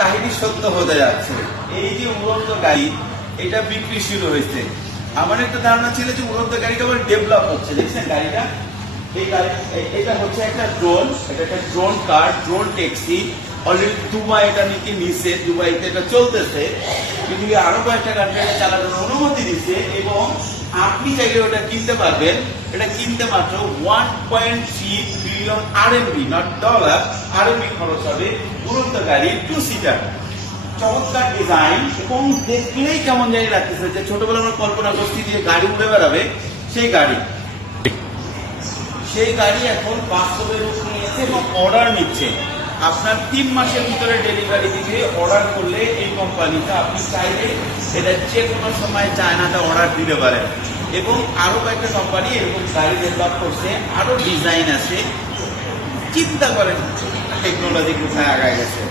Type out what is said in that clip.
কাহিনী সত্য হতে যাচ্ছে। এই যে উড়ন্ত গাড়ি, এটা বিক্রি শুরু হয়েছে। আমার একটা ধারণা ছিল যে উড়ন্ত গাড়িটা আবার ডেভেলপ হচ্ছে। দেখছেন গাড়িটা, এটা হচ্ছে একটা ড্রোন, এটা একটা ড্রোন কার, ড্রোন ট্যাক্সি। অলরেডি দুবাই এটা নাকি নিছে, দুবাইতে এটা চলতেছে। পৃথিবী আরো কয়েকটা কান্ট্রিতে চালানোর অনুমতি দিচ্ছে এবং আপনি চাইলে ওটা কিনতে পারবেন। এটা কিনতে মাত্র 1.3 billion RMB, not dollar, RMB খরচ হবে। উড়ন্ত গাড়ি, 2 সিটার, চমৎকার ডিজাইন এবং দেখলেই কেমন জানি লাগতেছে যে ছোটবেলা আমরা কল্পনা করছি যে গাড়ি উড়ে বেড়াবে, সেই গাড়ি এখন বাস্তবে রূপ নিয়েছে এবং অর্ডার নিচ্ছে। আপনার 3 মাসের ভিতরে ডেলিভারি দিবে। অর্ডার করলে এই কোম্পানিটা আপনি চাইলে এটা যে কোনো সময় চায়নাতে অর্ডার দিতে পারেন। এবং আরো কয়েকটা কোম্পানি এরকম গাড়ি ডেভেলপ করছে, আরো ডিজাইন আছে। চিন্তা করেন টেকনোলজি কোথায় আগায় গেছে।